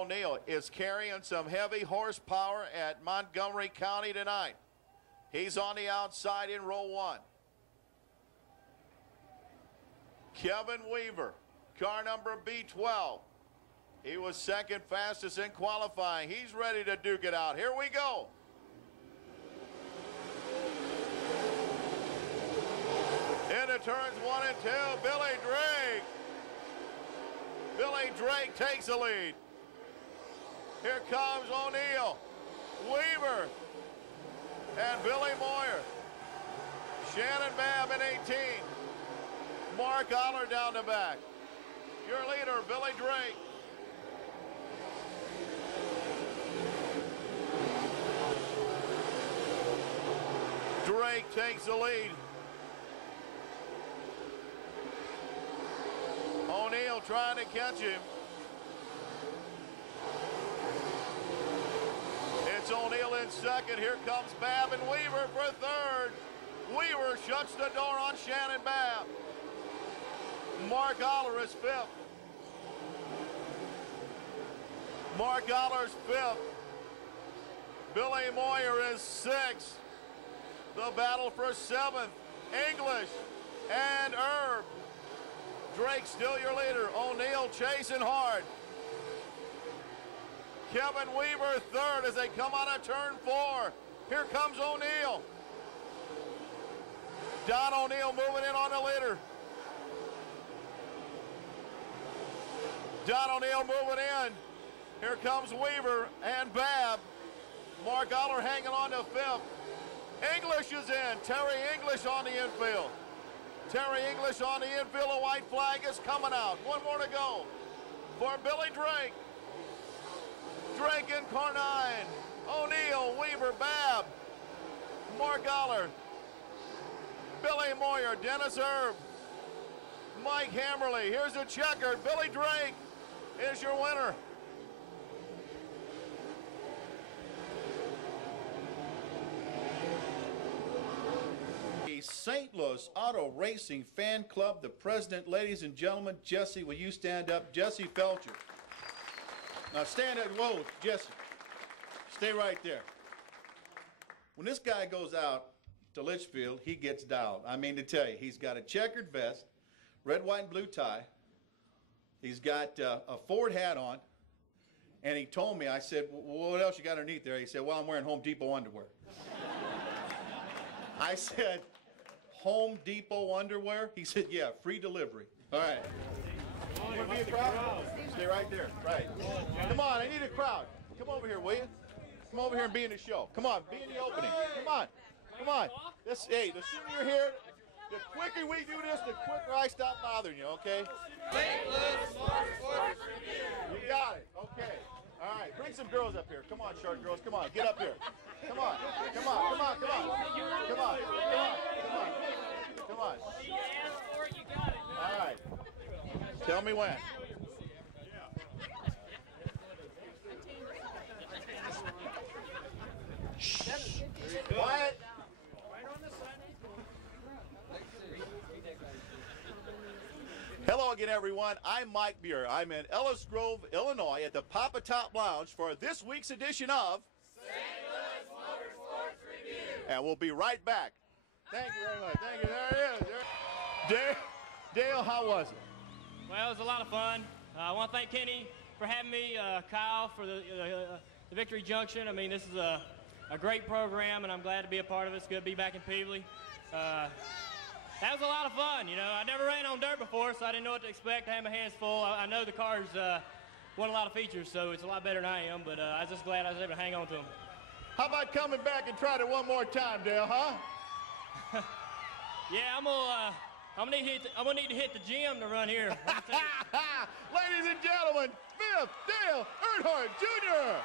O'Neill is carrying some heavy horsepower at Montgomery County tonight. He's on the outside in row 1. Kevin Weaver, car number B12. He was second fastest in qualifying. He's ready to duke it out. Here we go. Into turns 1 and 2, Billy Drake. Billy Drake takes the lead. Here comes O'Neill, Weaver, and Billy Meurer. Shannon Babb in 18. Mark Oller down the back. Your leader, Billy Drake. Drake takes the lead. O'Neill trying to catch him. It's O'Neill in second. Here comes Babb and Weaver for third. Weaver shuts the door on Shannon Babb. Mark Oller is fifth. Mark Oller's fifth. Billy Meurer is sixth. The battle for seventh. English and Erb. Drake still your leader. O'Neill chasing hard. Kevin Weaver third as they come out of turn 4. Here comes O'Neill. Don O'Neill moving in on the leader. Don O'Neill moving in. Here comes Weaver and Babb. Mark Oller hanging on to fifth. English is in. Terry English on the infield. Terry English on the infield. A white flag is coming out. One more to go for Billy Drake. Drake in car 9. O'Neill, Weaver, Babb, Mark Oller, Billy Meurer, Dennis Erb, Mike Hammerly. Here's the checker. Billy Drake is your winner. The St. Louis Auto Racing Fan Club, the president, ladies and gentlemen, Jesse, will you stand up? Jesse Felcher. Now stand up. Whoa, Jesse. Stay right there. When this guy goes out to Litchfield, he gets dialed. I mean to tell you, he's got a checkered vest, red, white, and blue tie. He's got a Ford hat on. And he told me, I said, well, what else you got underneath there? He said, well, I'm wearing Home Depot underwear. I said, Home Depot underwear? He said, yeah, free delivery. All right. You want to be a crowd? Stay right there. Right. Come on, I need a crowd. Come over here, will you? Come over here and be in the show. Come on, be in the opening. Come on. Come on. Hey, the sooner you're here, the quicker we do this, the quicker I stop bothering you, okay? You got it. Okay. All right. Bring some girls up here. Come on, short girls. Come on. Get up here. Come on. Come on. Come on. Come on. Come on. Come on. Come on. All right. Tell me when. Shh. Quiet. Hello again, everyone. I'm Mike Meurer. I'm in Ellis Grove, Illinois at the Papa Top Lounge for this week's edition of St. Louis Motorsports Review. And we'll be right back. Thank you very much. Thank you. There it is. Dale, how was it? Well, it was a lot of fun. I want to thank Kenny for having me, Kyle for the Victory Junction. I mean, this is a great program, and I'm glad to be a part of it. It's good to be back in Peebly. That was a lot of fun. You know, I never ran on dirt before, so I didn't know what to expect. I had my hands full. I know the cars won a lot of features, so it's a lot better than I am, but I was just glad I was able to hang on to them. How about coming back and try it one more time, Dale, huh? Yeah, I'm gonna need to hit the gym to run here. Ladies and gentlemen, Biff Dale Earnhardt Jr.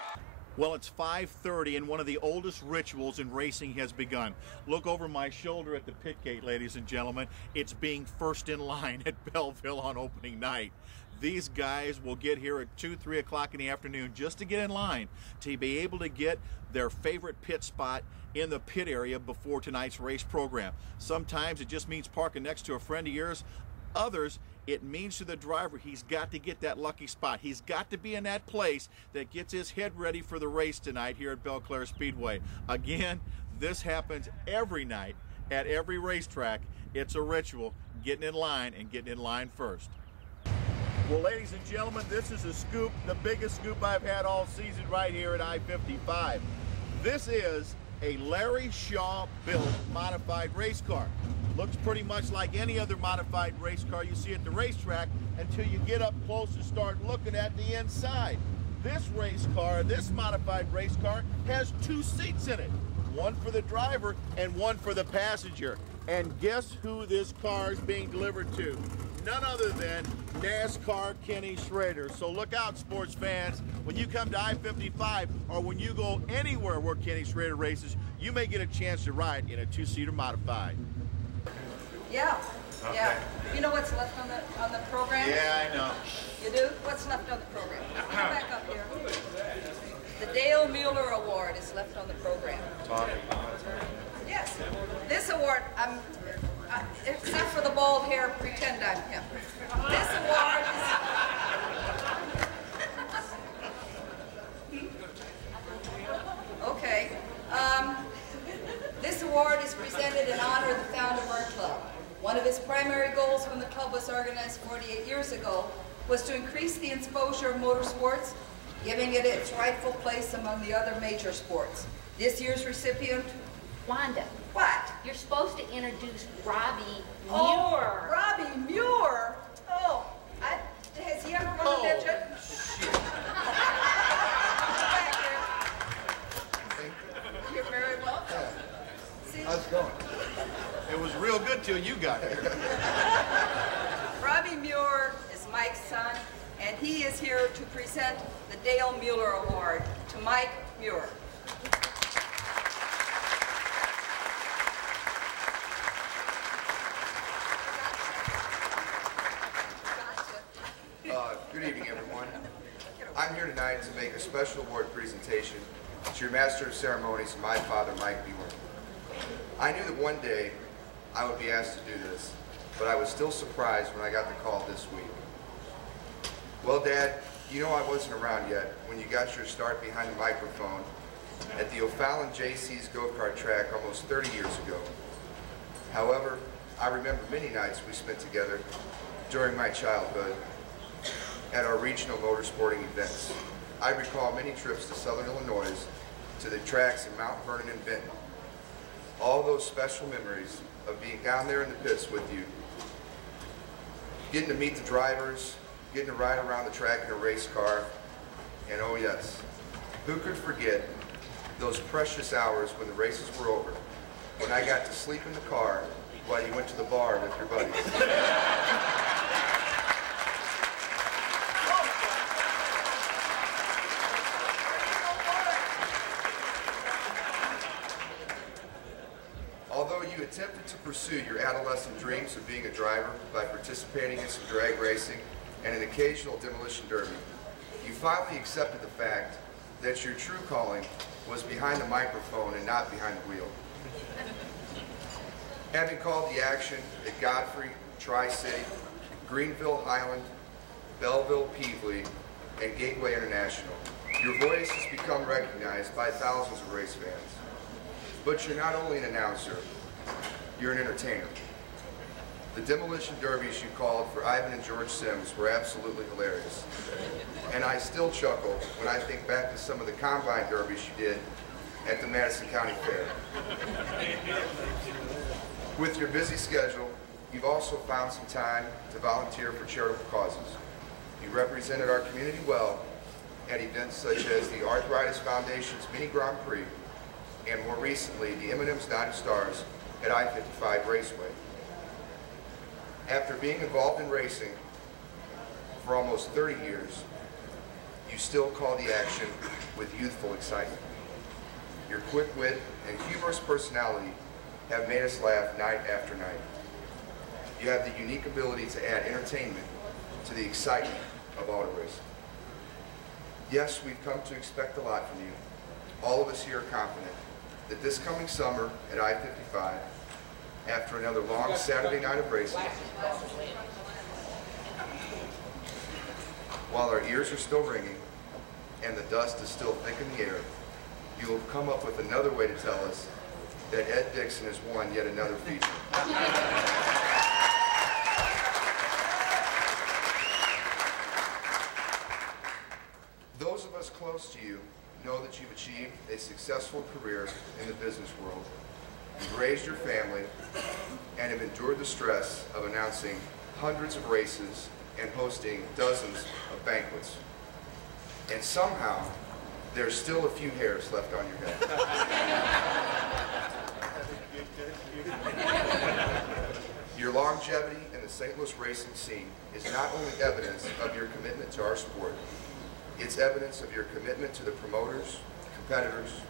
Well, it's 5:30 and one of the oldest rituals in racing has begun. Look over my shoulder at the pit gate, ladies and gentlemen. It's being first in line at Belleville on opening night. These guys will get here at 2, 3 o'clock in the afternoon just to get in line to be able to get their favorite pit spot in the pit area before tonight's race program. Sometimes it just means parking next to a friend of yours. Others, it means to the driver he's got to get that lucky spot. He's got to be in that place that gets his head ready for the race tonight here at Belclair Speedway. Again, this happens every night at every racetrack. It's a ritual, getting in line and getting in line first. Well, ladies and gentlemen, this is a scoop, the biggest scoop I've had all season right here at I-55. This is a Larry Shaw built modified race car. Looks pretty much like any other modified race car you see at the racetrack until you get up close and start looking at the inside. This race car, this modified race car, has 2 seats in it. One for the driver and one for the passenger. And guess who this car is being delivered to? None other than NASCAR Kenny Schrader. So look out, sports fans. When you come to I-55 or when you go anywhere where Kenny Schrader races, you may get a chance to ride in a 2-seater modified. Yeah, yeah. You know what's left on the program? Yeah, I know. You do? What's left on the program? Come back up here. The Dale Meurer Award is left on the program. Yes. This award, except for the bald hair, pretend I'm him. This award is... Okay. This award is presented in honor of the founder of our club. One of its primary goals when the club was organized 48 years ago was to increase the exposure of motorsports, giving it its rightful place among the other major sports. This year's recipient... Wanda. What? You're supposed to introduce Robbie Oh, Meurer. Robbie Meurer. Oh, has he ever run a midget? Back here. You're very welcome. See? How's it going? It was real good till you got here. Robbie Meurer is Mike's son, and he is here to present the Dale Meurer Award to Mike Meurer. Good evening, everyone. I'm here tonight to make a special award presentation to your Master of Ceremonies and my father, Mike Meurer. I knew that one day I would be asked to do this, but I was still surprised when I got the call this week. Well, Dad, you know I wasn't around yet when you got your start behind the microphone at the O'Fallon JC's go-kart track almost 30 years ago. However, I remember many nights we spent together during my childhood at our regional motorsporting events. I recall many trips to Southern Illinois, to the tracks in Mount Vernon and Benton. All those special memories of being down there in the pits with you, getting to meet the drivers, getting to ride around the track in a race car, and oh yes, who could forget those precious hours when the races were over, when I got to sleep in the car while you went to the bar with your buddies. Although you attempted to pursue your adolescent dreams of being a driver by participating in some drag racing and an occasional demolition derby, you finally accepted the fact that your true calling was behind the microphone and not behind the wheel. Having called the action at Godfrey, Tri-City, Greenville, Highland, Belleville, Peevely, and Gateway International, your voice has become recognized by thousands of race fans. But you're not only an announcer, you're an entertainer. The demolition derbies you called for Ivan and George Sims were absolutely hilarious. And I still chuckle when I think back to some of the combine derbies you did at the Madison County Fair. With your busy schedule, you've also found some time to volunteer for charitable causes. You represented our community well at events such as the Arthritis Foundation's Mini Grand Prix, and more recently, the M&M's Night of Stars at I-55 Raceway. After being involved in racing for almost 30 years, you still call the action with youthful excitement. Your quick wit and humorous personality have made us laugh night after night. You have the unique ability to add entertainment to the excitement of auto racing. Yes, we've come to expect a lot from you. All of us here are confident that this coming summer at I-55, after another long Saturday night of racing, while our ears are still ringing and the dust is still thick in the air, you will come up with another way to tell us that Ed Dixon has won yet another feature. Those of us close to you know that you've achieved a successful career in the business world. You've raised your family and have endured the stress of announcing hundreds of races and hosting dozens of banquets. And somehow, there's still a few hairs left on your head. Your longevity in the St. Louis racing scene is not only evidence of your commitment to our sport, it's evidence of your commitment to the promoters, competitors,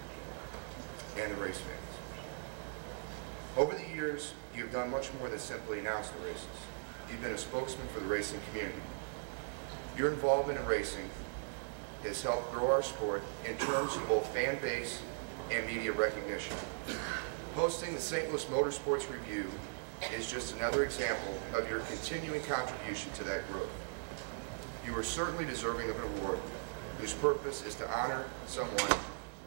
and the race fans. Over the years, you've done much more than simply announce the races. You've been a spokesman for the racing community. Your involvement in racing has helped grow our sport in terms of both fan base and media recognition. Hosting the St. Louis Motorsports Review is just another example of your continuing contribution to that growth. You are certainly deserving of an award whose purpose is to honor someone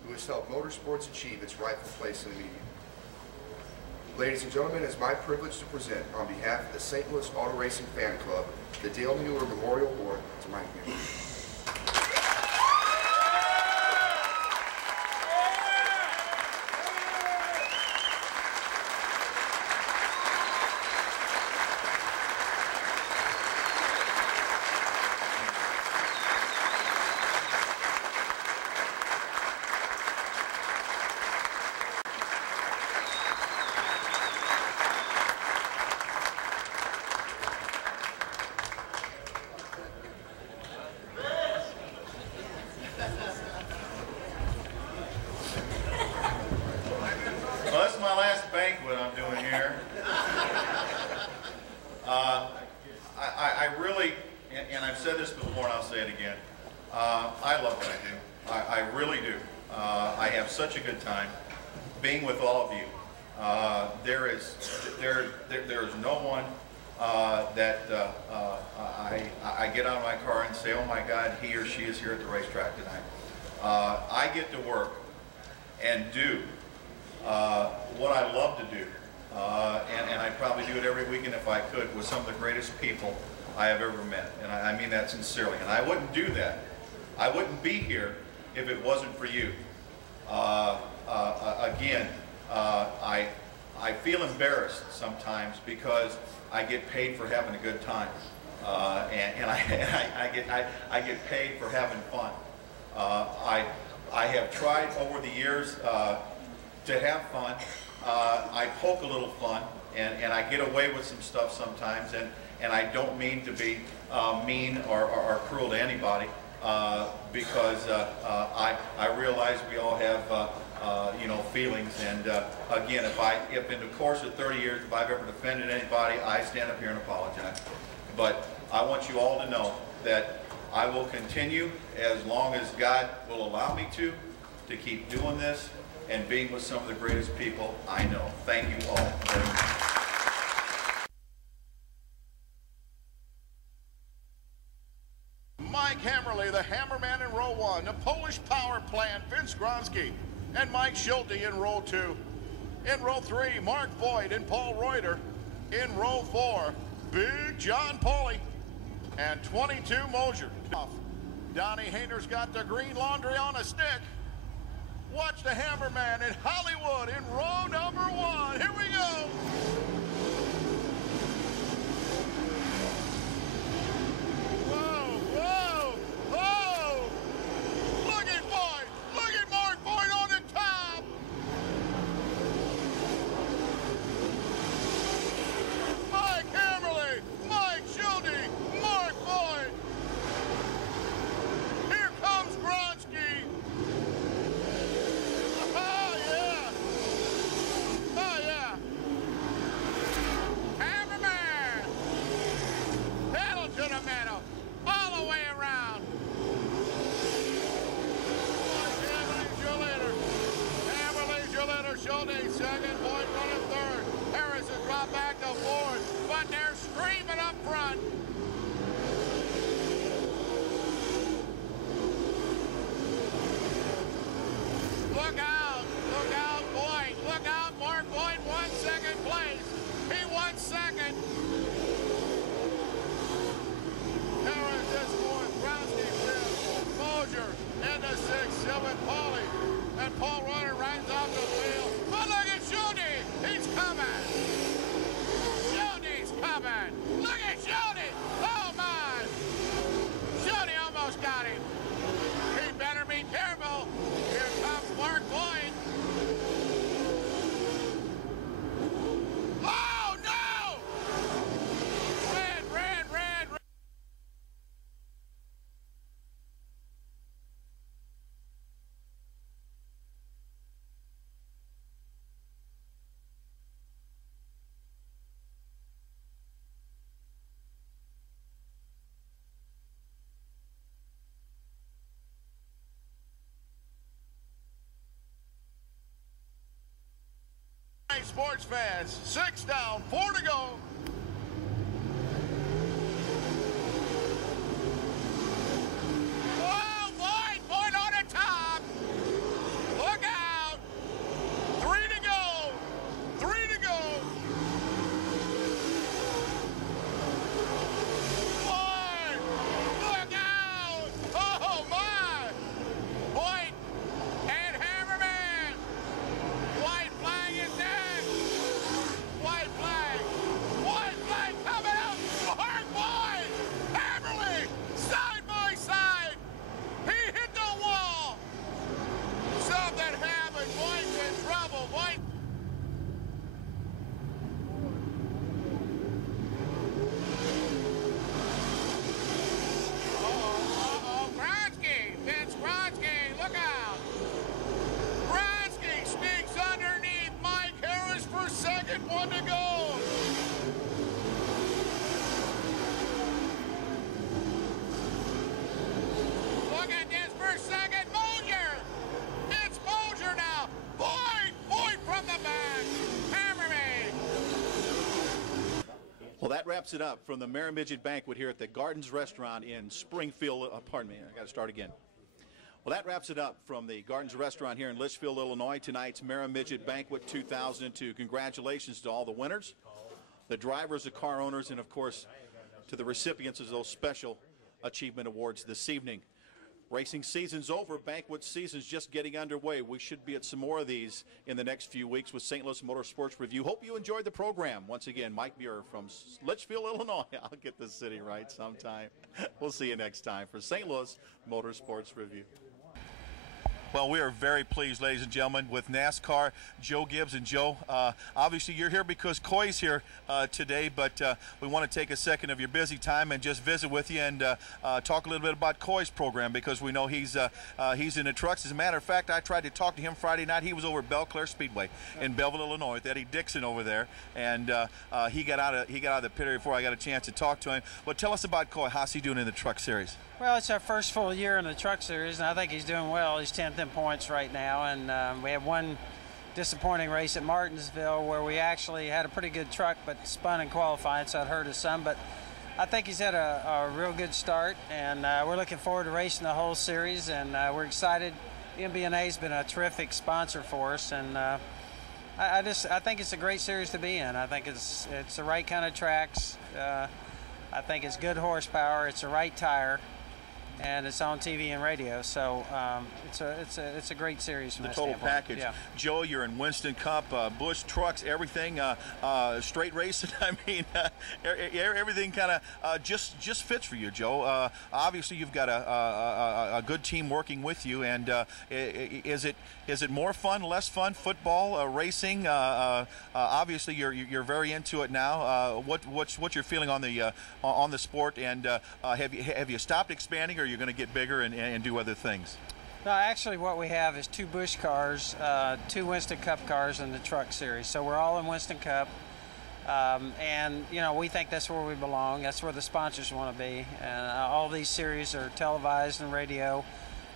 who has helped motorsports achieve its rightful place in the media. Ladies and gentlemen, it's my privilege to present, on behalf of the St. Louis Auto Racing Fan Club, the Dale Meurer Memorial Award to Mike Meurer. Well, this is my last banquet I'm doing here. I really, and I've said this before and I'll say it again, I love what I do. I really do. I have such a good time being with all of you. There is no one that I get out of my car and say, oh my God, he or she is here at the racetrack tonight. I get to work and do what I love to do, and I'd probably do it every weekend if I could, with some of the greatest people I have ever met, and I mean that sincerely. And I wouldn't do that. I wouldn't be here if it wasn't for you. Again, I feel embarrassed sometimes because I get paid for having a good time, and I get paid for having fun. I have tried over the years to have fun. I poke a little fun, and I get away with some stuff sometimes, and I don't mean to be mean or cruel to anybody, because I realize we all have feelings, and again, if in the course of 30 years, if I've ever offended anybody, I stand up here and apologize. But I want you all to know that I will continue, as long as God will allow me to keep doing this and being with some of the greatest people I know. Thank you all very much. Mike Hammerly, the Hammerman in row 1, the Polish power plant, Vince Gronsky, and Mike Schulte in row 2. In row 3, Mark Voigt and Paul Reuter. In row 4, Big John Pauly and 22 Mosier. Donnie Hayner's got the green laundry on a stick. Watch the Hammerman in Hollywood in row number 1. Here we go. Whoa, whoa, whoa. Look at Voigt. Look at Mark Voigt on the top. Mike Hammerly, Mike Schulte, Mark Voigt. Here comes Gronsky. Oh, yeah. Oh, yeah. Hammerman. Pedal to the metal. All the way around. Hammerly, Schulte, Schulte, second. Voigt running third. Harris has dropped back to fourth. But they're screaming up front. sports fans. 6 down, 4 to go. Oh, Boyd on the top. Look out. 3 to go. 3 to go. Boyd, look out. Oh, my. Boyd and Hammerman. White flag is next. White flag. White flag coming out. Hard Boyd. Hammerly. Side by side. He hit the wall. Something happened. Boyd's in trouble. Boyd. Gronsky. Vince Gronsky. Look out. Gronsky sneaks underneath Mike Harris for second. 1 to go. Look at this for second. Mosier. It's Mosier now. Boyd from the back. Hammerman. Well, that wraps it up from the Meurer Midget Banquet here at the Gardens Restaurant in Springfield. Pardon me, I got to start again. Well, that wraps it up from the Gardens Restaurant here in Litchfield, Illinois. Tonight's Meurer Midget Banquet 2002. Congratulations to all the winners, the drivers, the car owners, and, of course, to the recipients of those special achievement awards this evening. Racing season's over. Banquet season's just getting underway. We should be at some more of these in the next few weeks with St. Louis Motorsports Review. Hope you enjoyed the program. Once again, Mike Meurer from Litchfield, Illinois. I'll get the city right sometime. We'll see you next time for St. Louis Motorsports Review. Well, we are very pleased, ladies and gentlemen, with NASCAR, Joe Gibbs. And Joe, obviously you're here because Coy's here today, but we want to take a second of your busy time and just visit with you and talk a little bit about Coy's program, because we know he's in the trucks. As a matter of fact, I tried to talk to him Friday night. He was over at Belle Claire Speedway in Belleville, Illinois, with Eddie Dixon over there, and he got out of the pit area before I got a chance to talk to him. But tell us about Coy. How's he doing in the Truck Series? Well, it's our first full year in the Truck Series, and I think he's doing well. He's 10th in points right now, and we had one disappointing race at Martinsville where we actually had a pretty good truck but spun in qualifying, so it hurt us some. But I think he's had a real good start, and we're looking forward to racing the whole series, and we're excited. MB&A's been a terrific sponsor for us, and I think it's a great series to be in. I think it's the right kind of tracks. I think it's good horsepower. It's the right tire, and it's on TV and radio, so it's a great series from the that total standpoint. package. Yeah. Joe, you're in Winston Cup, Busch trucks, everything, straight racing. I mean, everything kind of just fits for you, Joe. Obviously, you've got a good team working with you, and is it more fun, less fun? Football, racing. Obviously, you're very into it now. What's your feeling on the sport, and have you stopped expanding, or are you going to get bigger and do other things? No, actually what we have is 2 Busch cars, 2 Winston Cup cars in the Truck Series. So we're all in Winston Cup, and you know, we think that's where we belong. That's where the sponsors want to be, and all these series are televised and radio.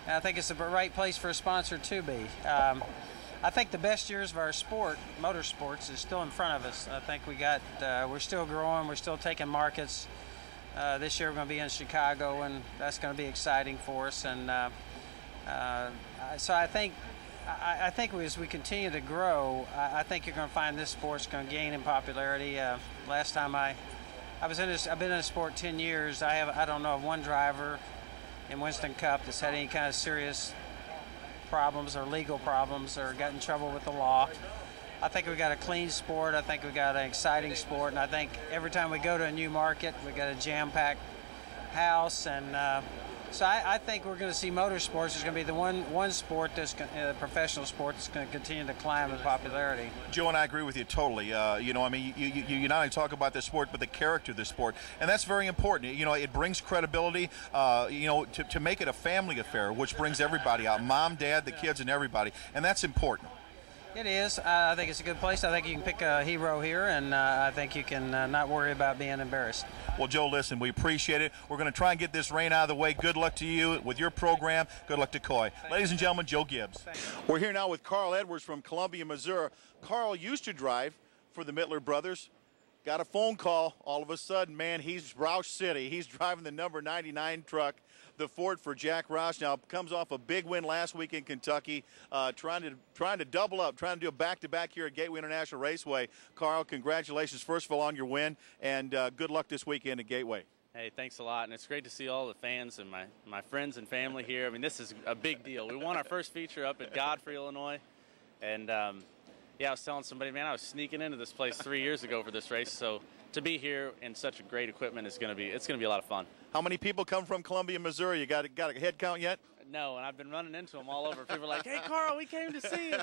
And I think it's the right place for a sponsor to be. I think the best years of our sport, motorsports, is still in front of us. I think we're still growing, we're still taking markets. This year we're going to be in Chicago, and that's going to be exciting for us. And so I think as we continue to grow, I think you're going to find this sport's going to gain in popularity. Last time I've been in the sport 10 years. I don't know of one driver in Winston Cup that's had any kind of serious problems or legal problems or got in trouble with the law. I think we've got a clean sport. I think we've got an exciting sport, and I think every time we go to a new market, we've got a jam-packed house, and so I think we're going to see motorsports is going to be the one sport that's professional sport that's going to continue to climb in popularity. Joe and I agree with you totally. You know, I mean, you not only talk about the sport, but the character of the sport, and that's very important. You know, it brings credibility. You know, to make it a family affair, which brings everybody out, mom, dad, the kids, and everybody, and that's important. It is. I think it's a good place. I think you can pick a hero here, and I think you can not worry about being embarrassed. Well, Joe, listen, we appreciate it. We're going to try and get this rain out of the way. Good luck to you with your program. Good luck to Coy. Ladies and gentlemen, Joe Gibbs. We're here now with Carl Edwards from Columbia, Missouri. Carl used to drive for the Mittler brothers. Got a phone call all of a sudden, man, he's Roush City. He's driving the number 99 truck, the Ford for Jack Roush. Now, comes off a big win last week in Kentucky, trying to double up, trying to do a back-to-back here at Gateway International Raceway. Carl, congratulations, first of all, on your win, and good luck this weekend at Gateway. Hey, thanks a lot, and it's great to see all the fans and my friends and family here. I mean, this is a big deal. We won our first feature up at Godfrey, Illinois, and yeah, I was telling somebody, man, I was sneaking into this place 3 years ago for this race, so to be here in such a great equipment is going to be a lot of fun. How many people come from Columbia, Missouri? You got a head count yet? No, and I've been running into them all over. People are like, hey, Carl, we came to see you.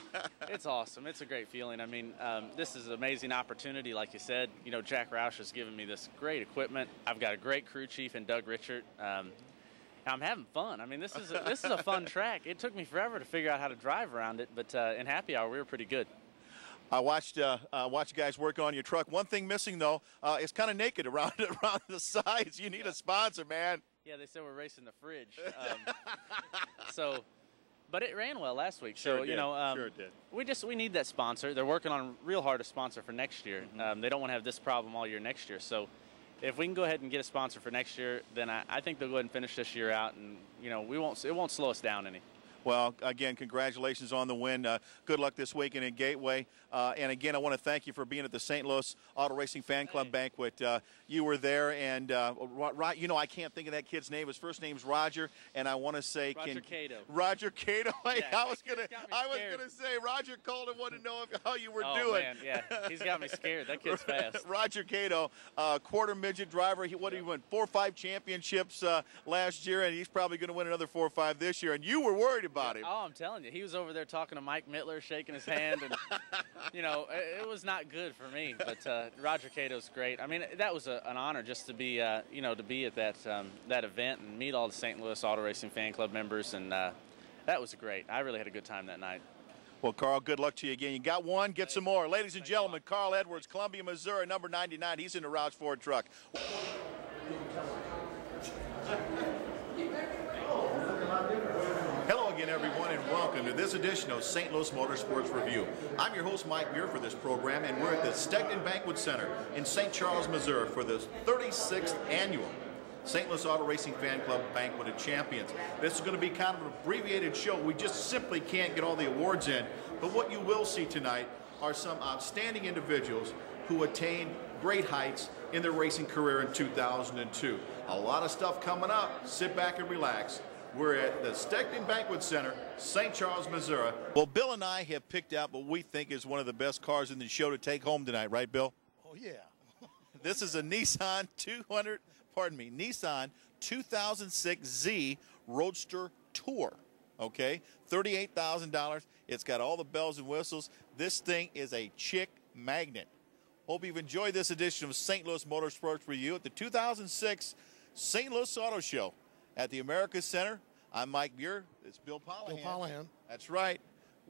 It's awesome. It's a great feeling. I mean, this is an amazing opportunity. Like you said, you know, Jack Roush has given me this great equipment. I've got a great crew chief in Doug Richard. I'm having fun. I mean, this is a fun track. It took me forever to figure out how to drive around it, but in happy hour, we were pretty good. I watched you guys working on your truck. One thing missing, though, it's kind of naked around the sides. You need a sponsor, man. Yeah, they said we're racing the fridge. But it ran well last week. Sure so, you know, sure it did. We need that sponsor. They're working on real hard to sponsor for next year. They don't want to have this problem all year next year. So if we can go ahead and get a sponsor for next year, then I think they'll go ahead and finish this year out, and, you know, it won't slow us down any. Well, again, congratulations on the win. Good luck this weekend in Gateway. And again, I want to thank you for being at the St. Louis Auto Racing Fan Club banquet. You were there, and you know, I can't think of that kid's name. His first name's Roger, and I want to say Roger Cato. Roger Cato. Yeah, I was gonna say Roger called and wanted to know how you were doing. Man, yeah, he's got me scared. That kid's fast. Roger Cato, quarter midget driver. He won 4 or 5 championships last year, and he's probably going to win another 4 or 5 this year. And you were worried about him. Oh, I'm telling you, he was over there talking to Mike Meurer, shaking his hand, and you know, it was not good for me. But Roger Cato's great. I mean, that was an honor just to be, you know, to be at that event and meet all the St. Louis Auto Racing Fan Club members, and that was great. I really had a good time that night. Well, Carl, good luck to you again. You got one, get some more. Ladies and gentlemen, Carl Edwards, Columbia, Missouri, number 99. He's in the Roush Ford truck. Hello again, everyone, and welcome to this edition of St. Louis Motorsports Review. I'm your host, Mike Meurer, for this program, and we're at the Stegton Banquet Center in St. Charles, Missouri for the 36th annual St. Louis Auto Racing Fan Club Banquet of Champions. This is going to be kind of an abbreviated show. We just simply can't get all the awards in, but what you will see tonight are some outstanding individuals who attained great heights in their racing career in 2002. A lot of stuff coming up. Sit back and relax. We're at the Stegton Banquet Center, St. Charles, Missouri. Well, Bill and I have picked out what we think is one of the best cars in the show to take home tonight, right, Bill? Oh, yeah. This is a Nissan 2006Z Roadster Tour, okay? $38,000. It's got all the bells and whistles. This thing is a chick magnet. Hope you've enjoyed this edition of St. Louis Motorsports Review at the 2006 St. Louis Auto Show at the America Center. I'm Mike Meurer. It's Bill Pollahan. Bill Pollahan. That's right.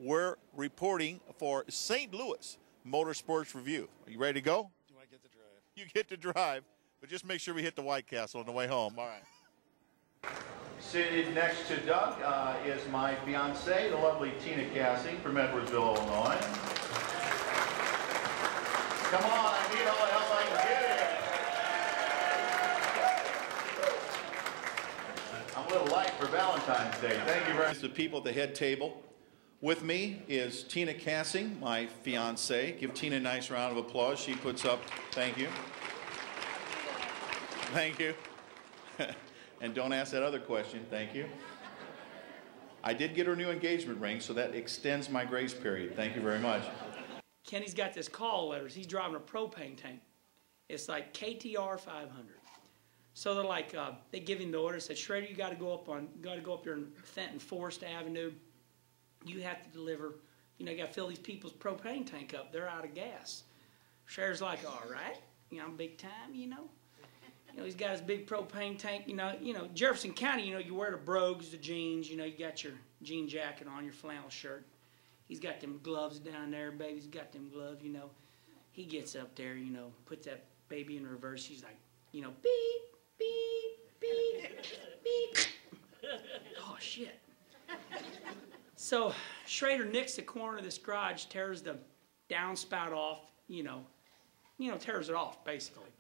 We're reporting for St. Louis Motorsports Review. Are you ready to go? Do I get to drive? You get to drive, but just make sure we hit the White Castle on the way home. All right. Sitting next to Doug is my fiancée, the lovely Tina Cassie from Edwardsville, Illinois. Come on, I need all the help I can get here. I'm a little light for Valentine's Day. Thank you very much. The people at the head table. With me is Tina Cassie, my fiancée. Give Tina a nice round of applause. She puts up, thank you. Thank you. And don't ask that other question, thank you. I did get her new engagement ring, so that extends my grace period. Thank you very much. Kenny's got this call letters. He's driving a propane tank. It's like KTR 500. So they're like, they give him the order. Said, Shredder, you got to go up here in Fenton Forest Avenue. You have to deliver. You know, you got to fill these people's propane tank up. They're out of gas. Shredder's like, all right, you know, I'm big time, you know. You know, he's got his big propane tank. You know, Jefferson County. You know, you wear the brogues, the jeans. You know, you got your jean jacket on, your flannel shirt. He's got them gloves down there, baby's got them gloves, you know. He gets up there, you know, puts that baby in reverse. He's like, You know, beep, beep, beep, beep. Oh, shit. So Schrader nicks the corner of this garage, tears the downspout off, you know, tears it off, basically.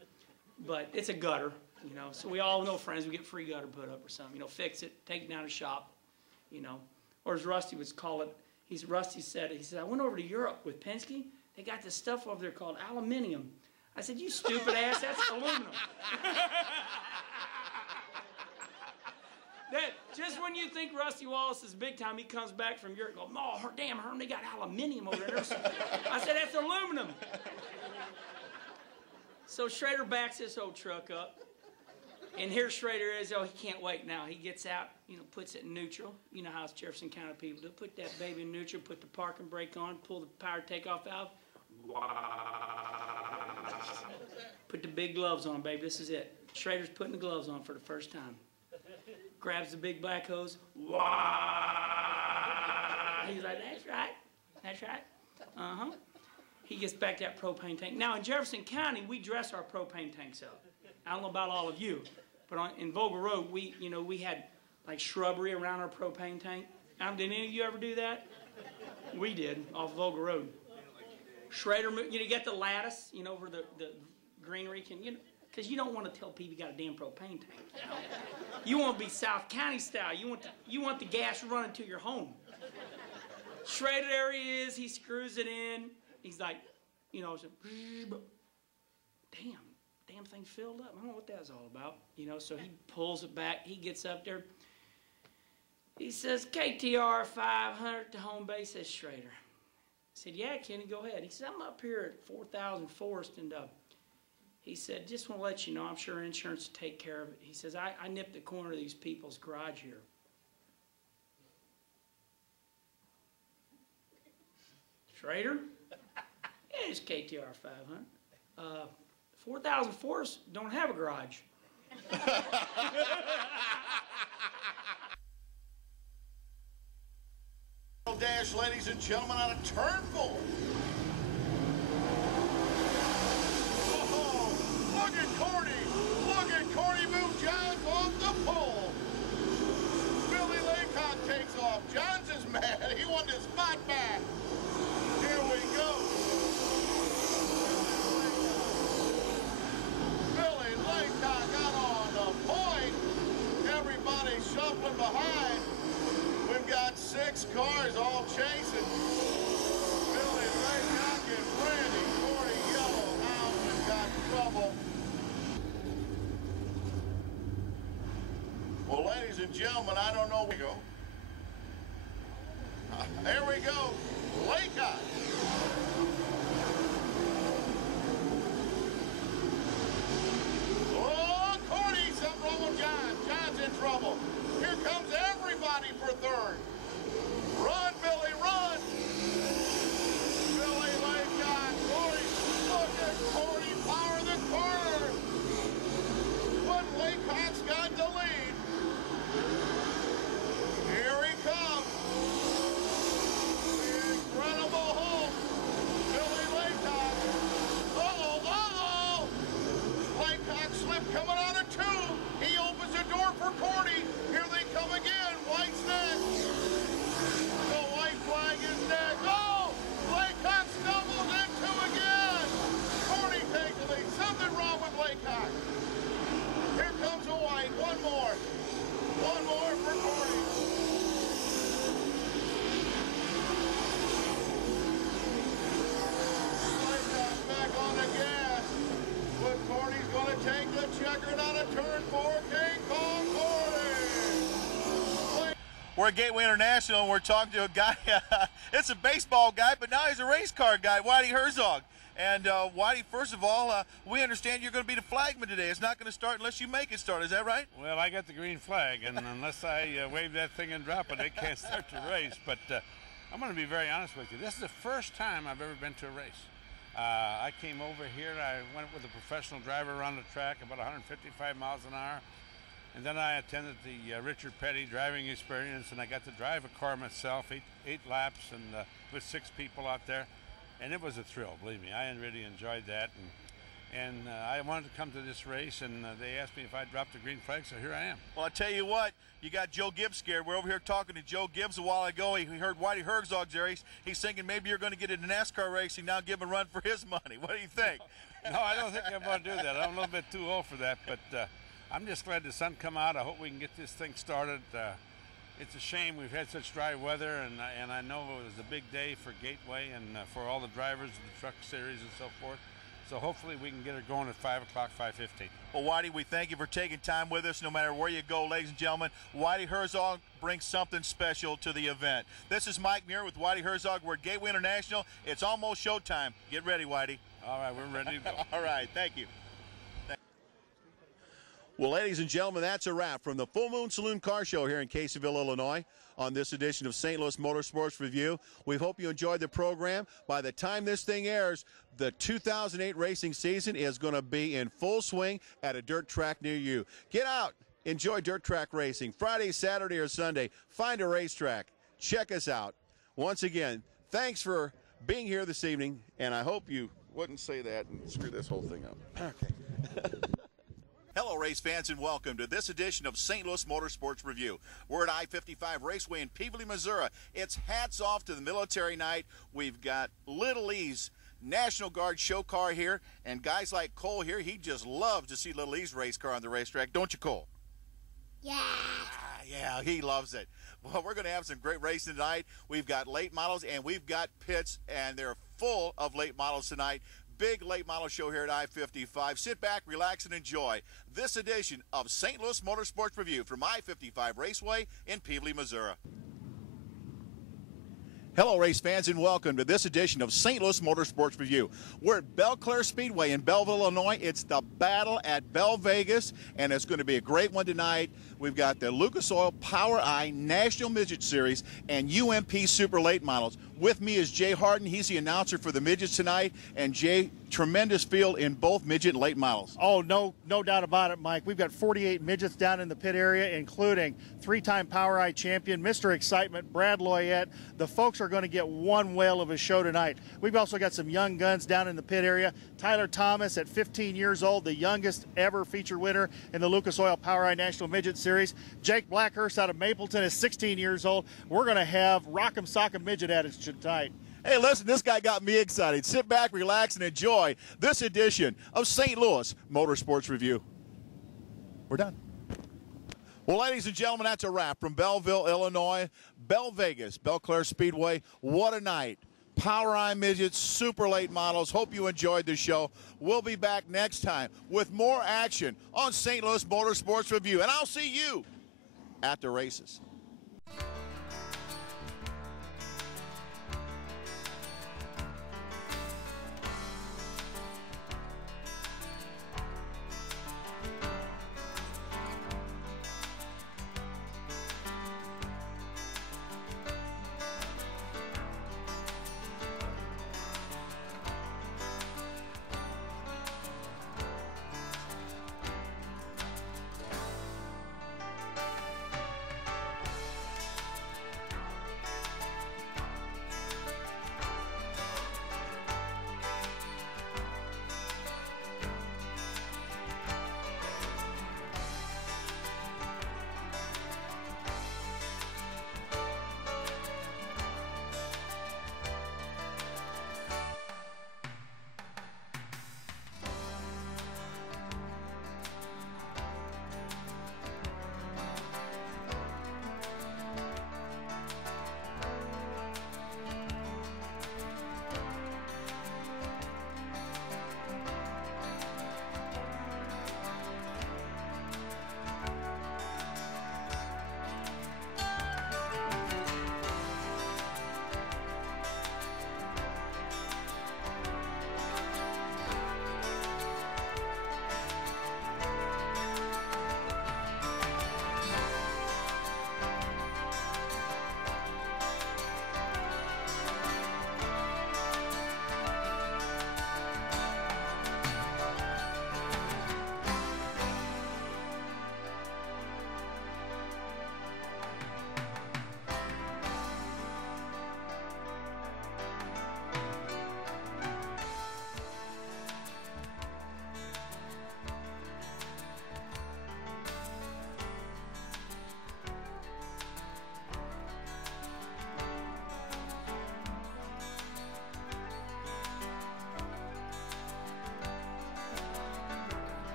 But it's a gutter, you know, so we all know friends, we get free gutter put up or something, you know, fix it, take it down to the shop, you know. Or as Rusty would call it, Rusty said, I went over to Europe with Penske, they got this stuff over there called aluminium. I said, you stupid ass, that's aluminum. Just when you think Rusty Wallace is big time, he comes back from Europe and goes, oh, damn, Herm, they got aluminium over there. I said, that's aluminum. So Schrader backs this old truck up. And here Schrader is, oh, he can't wait now. He gets out, you know, puts it in neutral. You know how Jefferson County people do. Put that baby in neutral, put the parking brake on, pull the power takeoff valve. Put the big gloves on, baby. This is it. Schrader's putting the gloves on for the first time. Grabs the big black hose. He's like, that's right. That's right. Uh-huh. He gets back to that propane tank. Now, in Jefferson County, we dress our propane tanks up. I don't know about all of you, but in Vogel Road, we had like shrubbery around our propane tank. Did any of you ever do that? We did, off Vogel Road. Schrader, you get the lattice, you know, where the greenery can, you know, because you don't want to tell people you got a damn propane tank, you know. You want to be South County style. You want the gas running to your home. Schrader, there he is. He screws it in. He's like, you know, damn thing filled up. I don't know what that's all about, you know. So he pulls it back. He gets up there. He says, KTR 500 to home base. Says Schrader. I said, yeah, Kenny, go ahead. He said, I'm up here at 4000 Forest, and he said, just want to let you know, I'm sure insurance will take care of it. He says, I nipped the corner of these people's garage here. Schrader? Yeah, it's KTR 500. 4000 Forest don't have a garage. Dash, ladies and gentlemen, out of turn 4. Oh, look at Cordy. Look at Cordy move Johns off the pole. Billy Laycock takes off. Johns is mad. He wanted his spot back. Here we go. Billy Laycock out on the point. Everybody shuffling behind. We've got 6 cars all chasing. Billy Laycock and Randy Cordy yellow out and got trouble. Well, ladies and gentlemen, I don't know where we go. There we go. Laycock. Oh, Cordy, something wrong with John. John's in trouble. Here comes everybody for third. Run, Billy, run. Billy Laycock, Cordy. Look at Cordy power the corner. But Laycock's got the lead. Here he comes. The incredible Hulk. Billy Laycock. Uh-oh. Laycock slip coming out of 2. He opens the door for Cordy. Here they come again. White's next. The white flag is next. Oh! Laycock stumbles into again. Cordy takes the lead. Something wrong with Laycock. Here comes a white. One more. One more for Cordy. Laycock's back on the gas. But Cordy's going to take the checkered out of turn 4. King Kong Cordy. We're at Gateway International, and we're talking to a guy. It's a baseball guy, but now he's a race car guy, Whitey Herzog. And Whitey, first of all, we understand you're going to be the flagman today. It's not going to start unless you make it start. Is that right? Well, I got the green flag, and unless I wave that thing and drop it, it can't start the race. But I'm going to be very honest with you. This is the first time I've ever been to a race. I came over here. I went with a professional driver around the track, about 155 miles an hour. And then I attended the Richard Petty driving experience, and I got to drive a car myself, eight laps, and with 6 people out there. And it was a thrill, believe me. I really enjoyed that. And And I wanted to come to this race, and they asked me if I'd drop the green flag, so here I am. Well, I tell you what, you got Joe Gibbs scared. We're over here talking to Joe Gibbs a while ago. He heard Whitey Herzog's there. He's thinking maybe you're going to get into NASCAR racing now, give him a run for his money. What do you think? No, I don't think I'm going to do that. I'm a little bit too old for that, but I'm just glad the sun come out. I hope we can get this thing started. It's a shame we've had such dry weather, and I know it was a big day for Gateway and for all the drivers of the truck series and so forth. So hopefully we can get it going at 5 o'clock, 5:15. Well, Whitey, we thank you for taking time with us no matter where you go, ladies and gentlemen. Whitey Herzog brings something special to the event. This is Mike Meurer with Whitey Herzog. We're at Gateway International. It's almost showtime. Get ready, Whitey. All right, we're ready to go. All right, thank you. Well, ladies and gentlemen, that's a wrap from the Full Moon Saloon Car Show here in Caseyville, Illinois, on this edition of St. Louis Motorsports Review. We hope you enjoyed the program. By the time this thing airs, the 2008 racing season is going to be in full swing at a dirt track near you. Get out, enjoy dirt track racing. Friday, Saturday, or Sunday, find a racetrack. Check us out. Once again, thanks for being here this evening, and I hope you wouldn't say that and screw this whole thing up. Okay. Hello, race fans, and welcome to this edition of St. Louis Motorsports Review. We're at I-55 Raceway in Peabody, Missouri. It's hats off to the military night. We've got Little E's National Guard show car here, and guys like Cole here, he just loves to see Little E's race car on the racetrack. Don't you, Cole? Yeah. Yeah, he loves it. Well, we're going to have some great racing tonight. We've got late models, and we've got pits, and they're full of late models tonight. Big late model show here at I-55. Sit back, relax, and enjoy this edition of St. Louis Motorsports Review from I-55 Raceway in Peabody, Missouri. Hello, race fans, and welcome to this edition of St. Louis Motorsports Review. We're at Belle Claire Speedway in Belleville, Illinois. It's the battle at Belle Vegas, and it's going to be a great one tonight. We've got the Lucas Oil Power Eye National Midget Series and UMP Super Late Models. With me is Jay Harden. He's the announcer for the midgets tonight. And Jay, tremendous field in both midget and late models. Oh, no doubt about it, Mike. We've got 48 midgets down in the pit area, including three-time Power Eye champion, Mr. Excitement, Brad Loyette. The folks are going to get one whale of a show tonight. We've also got some young guns down in the pit area. Tyler Thomas at 15 years old, the youngest ever feature winner in the Lucas Oil Power Eye National Midget Series. Jake Blackhurst out of Mapleton is 16 years old. We're going to have Rock'em Sock'em Midget at it tonight. Hey, listen, this guy got me excited. Sit back, relax, and enjoy this edition of St. Louis Motorsports Review. We're done. Well, ladies and gentlemen, that's a wrap from Belleville, Illinois, Belle Vegas, Belle Claire Speedway. What a night. Power Eye Midgets, super late models. Hope you enjoyed the show. We'll be back next time with more action on St. Louis Motorsports Review. And I'll see you at the races.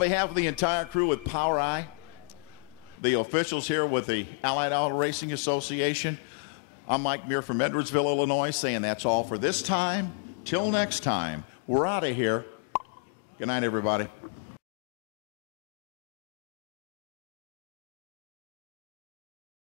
On behalf of the entire crew with Power Eye, the officials here with the Allied Auto Racing Association, I'm Mike Meurer from Edwardsville, Illinois, saying that's all for this time. Till next time, we're out of here. Good night, everybody.